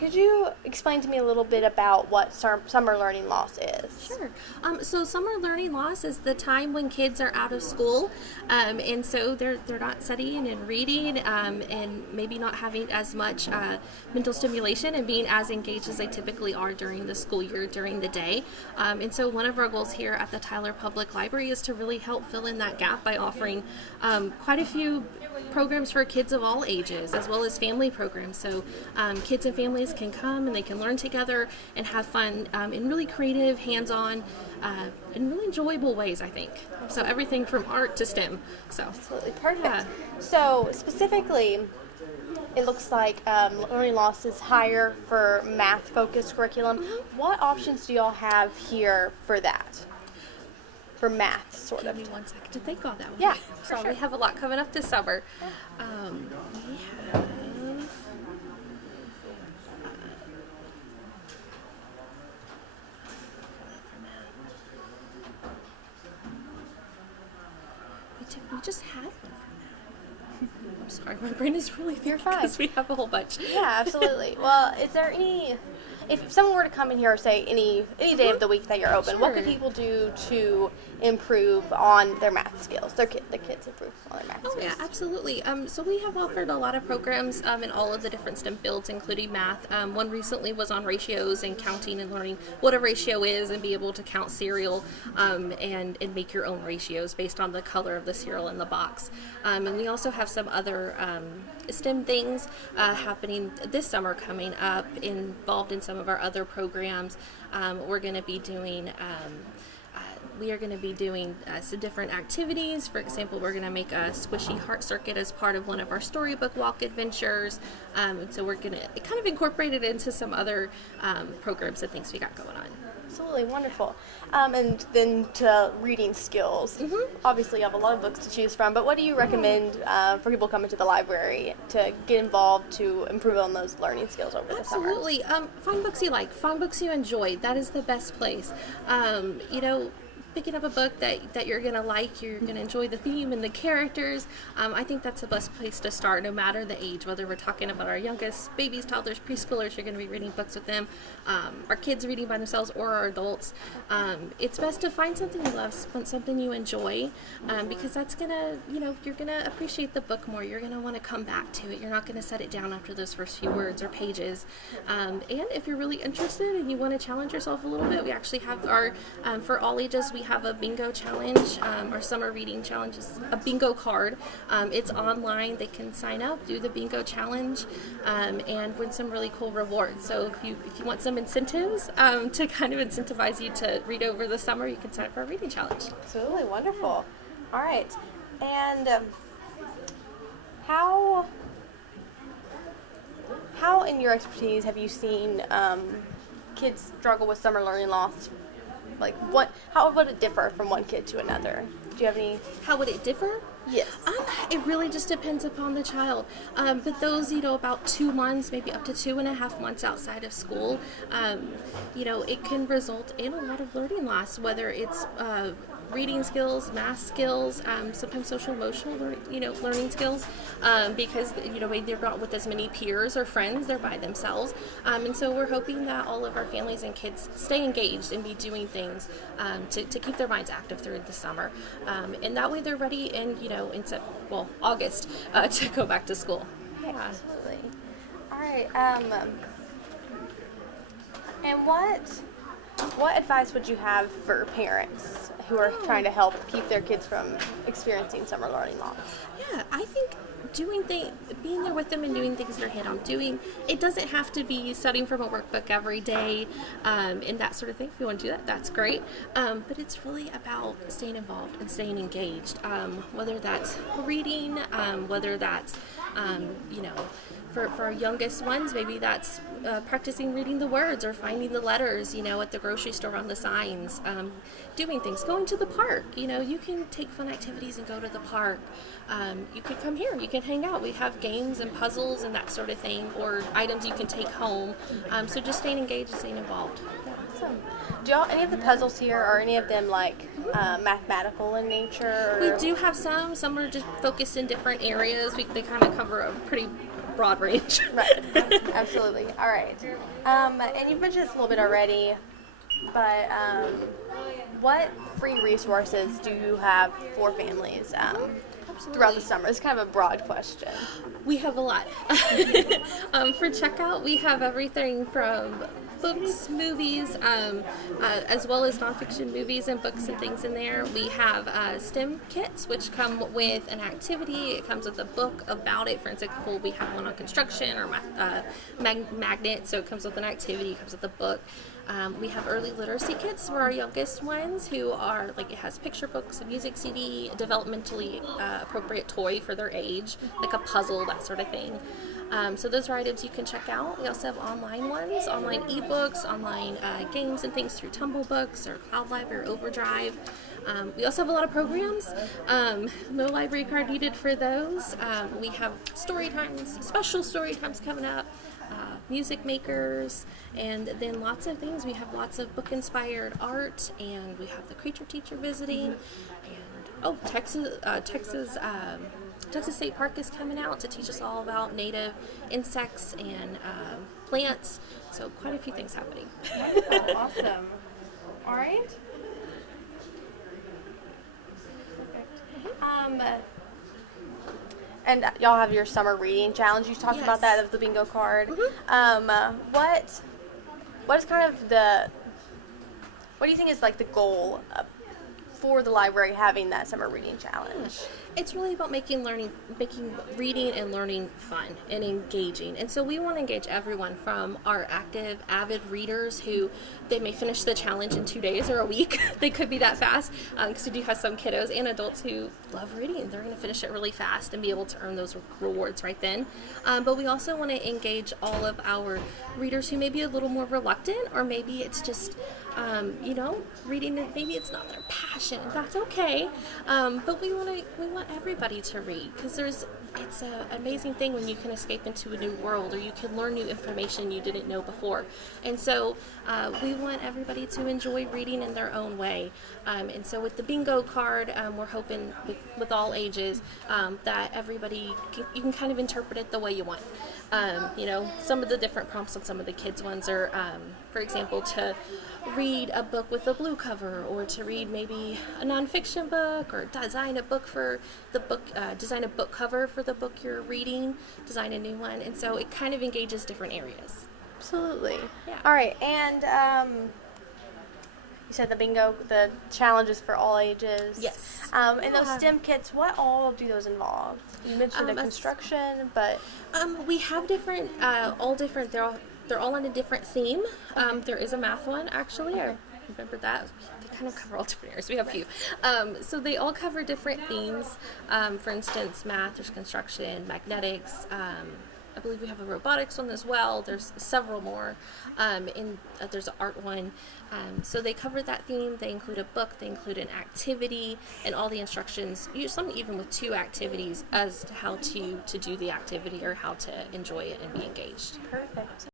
Could you explain to me a little bit about what summer learning loss is? Sure. So summer learning loss is the time when kids are out of school, and so they're not studying and reading, and maybe not having as much mental stimulation and being as engaged as they typically are during the school year during the day. And so one of our goals here at the Tyler Public Library is to really help fill in that gap by offering quite a few programs for kids of all ages, as well as family programs. So kids and families can come and they can learn together and have fun in really creative, hands-on, and really enjoyable ways, I think. So everything from art to STEM. So Absolutely perfect. Yeah. So specifically, it looks like learning loss is higher for math-focused curriculum. What options do y'all have here for that? For math, sort Give of. me 1 second to think on that one. Yeah, So for sure. we have a lot coming up this summer. We have. We just had one for that. I'm sorry, my brain is really You're thick fine. because we have a whole bunch. Yeah, absolutely. Well, is there any, if someone were to come in here, say any day of the week that you're open, what could Sure. people do to improve on their math skills? The kids improve on their math Oh skills. yeah, absolutely. So we have offered a lot of programs in all of the different STEM fields, including math. One recently was on ratios and counting and learning what a ratio is and be able to count cereal and make your own ratios based on the color of the cereal in the box. And we also have some other STEM things happening this summer coming up involved in some of our other programs. We're going to be doing we are going to be doing some different activities. For example, we're going to make a squishy heart circuit as part of one of our storybook walk adventures. And so we're going to kind of incorporate it into some other programs and things we got going on. Absolutely wonderful. And then to reading skills. Obviously, you have a lot of books to choose from, but what do you recommend for people coming to the library to get involved to improve on those learning skills over the summer? Absolutely. Find books you like. Find books you enjoy. That is the best place. Picking up a book that you're going to like, you're going to enjoy the theme and the characters. I think that's the best place to start, no matter the age, whether we're talking about our youngest babies, toddlers, preschoolers, you're going to be reading books with them, our kids reading by themselves, or our adults. It's best to find something you love, something you enjoy, because that's going to, you're going to appreciate the book more. You're going to want to come back to it. You're not going to set it down after those first few words or pages. And if you're really interested and you want to challenge yourself a little bit, we actually have our, for all ages, we have a bingo challenge. Our summer reading challenge is a bingo card. It's online. They can sign up, do the bingo challenge, and win some really cool rewards. So if you want some incentives to kind of incentivize you to read over the summer, you can sign up for a reading challenge. Absolutely wonderful. All right. And how in your expertise have you seen kids struggle with summer learning loss? Like, how would it differ from one kid to another? Do you have any? How would it differ? Yes. It really just depends upon the child. But those, about 2 months, maybe up to 2.5 months outside of school, it can result in a lot of learning loss, whether it's reading skills, math skills, sometimes social emotional learning skills, because maybe they're not with as many peers or friends, they're by themselves, and so we're hoping that all of our families and kids stay engaged and be doing things to keep their minds active through the summer, and that way they're ready in August to go back to school. Yeah, absolutely. All right. And what advice would you have for parents who are trying to help keep their kids from experiencing summer learning loss? Yeah, I think being there with them and doing things they're hit on doing, it doesn't have to be studying from a workbook every day and that sort of thing. If you want to do that, that's great. But it's really about staying involved and staying engaged, whether that's reading, whether that's, for our youngest ones, maybe that's practicing reading the words or finding the letters, at the grocery store on the signs, doing things, going to the park. You can take fun activities and go to the park. You can come here, you can hang out. We have games and puzzles and that sort of thing, or items you can take home. So just staying engaged and staying involved. Awesome. Do y'all, any of the puzzles here, are any of them mathematical in nature? We do have some. Some are just focused in different areas. They kind of cover a pretty broad range. Right. Absolutely. All right. And you've mentioned this a little bit already, but what free resources do you have for families throughout the summer? It's kind of a broad question. We have a lot. For checkout, we have everything from books, movies, as well as nonfiction movies and books and things in there. We have STEM kits, which come with an activity. It comes with a book about it. For example, we have one on construction or magnet, so it comes with an activity, it comes with a book. We have early literacy kits for our youngest ones who are, like, it has picture books, a music CD, a developmentally appropriate toy for their age, like a puzzle, that sort of thing. So those are items you can check out. We also have online ones, online ebooks, online games and things through Tumble Books or Cloud Library or Overdrive. We also have a lot of programs. No library card needed for those. We have story times, special story times coming up. Music makers, and then lots of things. We have lots of book-inspired art, and we have the creature teacher visiting, and Texas State Park is coming out to teach us all about native insects and plants. So quite a few things happening. Wonderful. Awesome. All right. Perfect. And y'all have your summer reading challenge. You talked about that with the bingo card. Mm-hmm. What is kind of what do you think is like the goal for the library having that summer reading challenge? It's really about making reading and learning fun and engaging. And so we want to engage everyone from our active, avid readers who they may finish the challenge in 2 days or a week. They could be that fast because we do have some kiddos and adults who love reading. They're going to finish it really fast and be able to earn those rewards right then. But we also want to engage all of our readers who may be a little more reluctant, or maybe it's just reading, maybe it's not their passion. That's okay. But we want everybody to read, because it's an amazing thing when you can escape into a new world, or you can learn new information you didn't know before. And so we want everybody to enjoy reading in their own way. And so with the bingo card, we're hoping with all ages that everybody you can kind of interpret it the way you want. Some of the different prompts on some of the kids' ones are, for example, to read a book with a blue cover, or to read maybe a nonfiction book, or design a book cover for the book you're reading, design a new one. And so it kind of engages different areas. Absolutely. Yeah. All right, and you said the challenges for all ages. Yes. And those STEM kits, what all do those involve? You mentioned the construction, but we have different, all different. They're all on a different theme. There is a math one, actually. I remember that. They kind of cover all different areas. We have a few. So they all cover different themes. For instance, math, there's construction, magnetics. I believe we have a robotics one as well. There's several more. There's an art one. So they cover that theme. They include a book. They include an activity, and all the instructions. Some even with 2 activities as to how to do the activity or how to enjoy it and be engaged. perfect.